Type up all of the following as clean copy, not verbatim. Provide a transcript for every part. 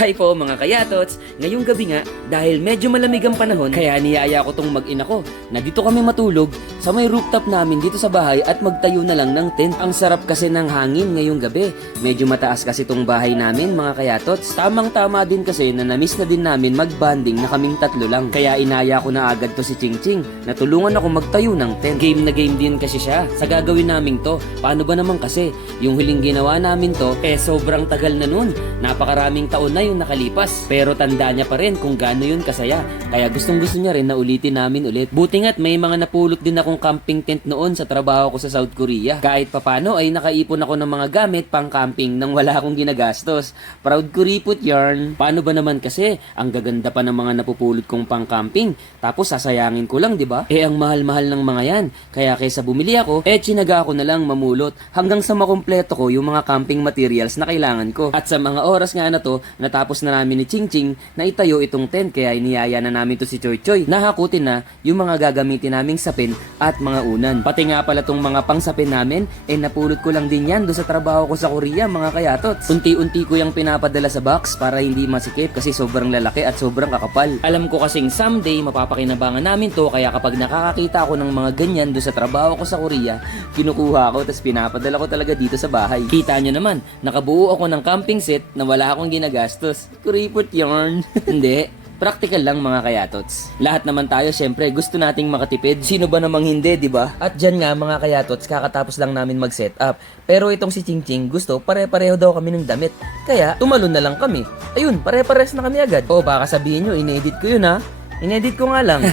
Hi po mga kayatots! Ngayong gabi nga, dahil medyo malamig ang panahon, kaya niyaya ko tong mag-ina ko na dito kami matulog sa may rooftop namin dito sa bahay at magtayo na lang ng tent. Ang sarap kasi ng hangin ngayong gabi. Medyo mataas kasi tong bahay namin mga kayatots. Tamang-tama din kasi na namiss na din namin mag-bonding na kaming tatlo lang. Kaya inaya ko na agad to si Ching Ching na tulungan ako magtayo ng tent. Game na game din kasi siya sa gagawin namin to. Paano ba naman kasi? Yung huling ginawa namin to, sobrang tagal na nun. Napakaraming taon na yung nakalipas. Pero tanda niya pa rin kung gaano yun kasaya. Kaya gustong gusto niya rin na ulitin namin ulit. Buti nga't may mga napulot din akong camping tent noon sa trabaho ko sa South Korea. Kahit papano ay nakaipon ako ng mga gamit pang camping nang wala akong ginagastos. Proud kuripot yarn. Paano ba naman kasi? Ang gaganda pa ng mga napupulot kong pang camping. Tapos sasayangin ko lang, di ba? Ang mahal-mahal ng mga yan. Kaya kaysa bumili ako, tsinaga ako na lang mamulot hanggang sa makumpleto ko yung mga camping materials na kailangan ko. At sa mga oras nga na to, natapos na namin ni Ching Ching na itayo itong tent, kaya iniyaya na namin to si Choy Choy. Nahakutin na yung mga gagamitin naming sapin at mga unan. Pati nga pala tong mga pangsapin namin, napulot ko lang din yan do sa trabaho ko sa Korea mga kayatots. Unti-unti ko yung pinapadala sa box para hindi masikip kasi sobrang lalaki at sobrang kakapal. Alam ko kasing someday mapapakinabangan namin to, kaya kapag nakakakita ako ng mga ganyan do sa trabaho ko sa Korea, kinukuha ko tapos pinapadala ko talaga dito sa bahay. Kita nyo naman, nakabuo ako ng camping set na wala akong ginagastos. Kuripot yarn. Hindi. Practical lang mga kayatots. Lahat naman tayo syempre gusto nating makatipid. Sino ba namang hindi, di ba? At dyan nga mga kayatots, kakatapos lang namin mag-set up. Pero itong si Ching Ching gusto pare-pareho daw kami ng damit. Kaya tumalon na lang kami. Ayun, pare-pares na kami agad. O baka sabihin nyo, inedit ko yun ha. Inedit ko nga lang.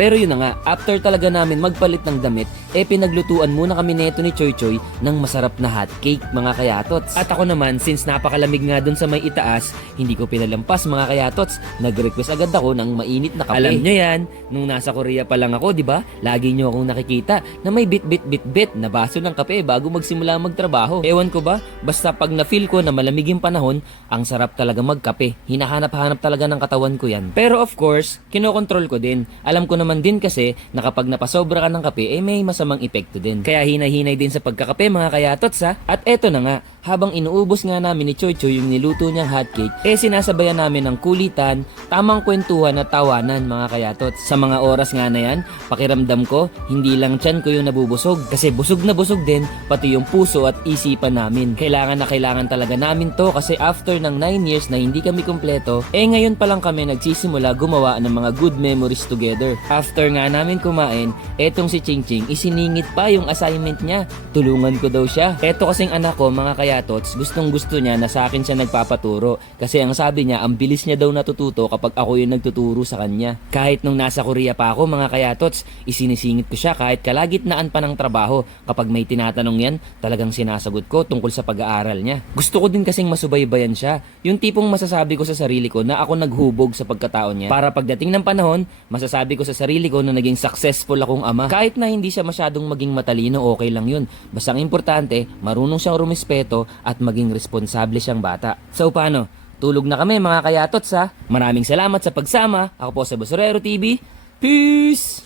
Pero yun na nga, after talaga namin magpalit ng damit, pinaglutuan muna kami neto ni Choy Choy ng masarap na hot cake mga kayatots. At ako naman, since napakalamig nga dun sa may itaas, hindi ko pinalampas mga kayatots. Nag-request agad ako ng mainit na kape. Alam nyo yan, nung nasa Korea pa lang ako, di ba? Lagi nyo akong nakikita na may bit na baso ng kape bago magsimula magtrabaho. Ewan ko ba, basta pag na-feel ko na malamig yung panahon, ang sarap talaga magkape. Hinahanap-hanap talaga ng katawan ko yan. Pero of course, kinokontrol ko din. Alam ko naman din kasi na kapag napasobra ka ng kape, may masamang epekto din. Kaya hinay-hinay din sa pagkakape mga kayatots ha. At eto na nga, habang inuubos nga namin ni Choy Choy yung niluto niyang hotcake, sinasabayan namin ng kulitan, tamang kwentuhan at tawanan mga kayatots. Sa mga oras nga na yan, pakiramdam ko, hindi lang tiyan ko yung nabubusog. Kasi busog na busog din, pati yung puso at isipan namin. Kailangan na kailangan talaga namin to kasi after ng 9 years na hindi kami kumpleto, ngayon pa lang kami nagsisimula gumawa ng mga good memories together. After nga namin kumain, etong si Ching Ching, isiningit pa yung assignment niya. Tulungan ko daw siya. Eto kasing anak ko mga kayatots, gustong gusto niya na sa akin siya nagpapaturo. Kasi ang sabi niya, ang bilis niya daw natututo kapag ako yung nagtuturo sa kanya. Kahit nung nasa Korea pa ako mga kayatots, isinisingit ko siya kahit kalagitnaan pa ng trabaho. Kapag may tinatanong yan, talagang sinasagot ko tungkol sa pag-aaral niya. Gusto ko din kasing masubaybayan siya. Yung tipong masasabi ko sa sarili ko na ako naghubog sa pagkatao niya. Para pagdating ng panahon, masasabi ko sa sarili ko na naging successful akong ama. Kahit na hindi siya masyadong maging matalino, okay lang yun. Basta ang importante, marunong siyang rumispeto at maging responsable siyang bata. So paano? Tulog na kami mga kayatots ha. Maraming salamat sa pagsama. Ako po sa Basurero TV. Peace!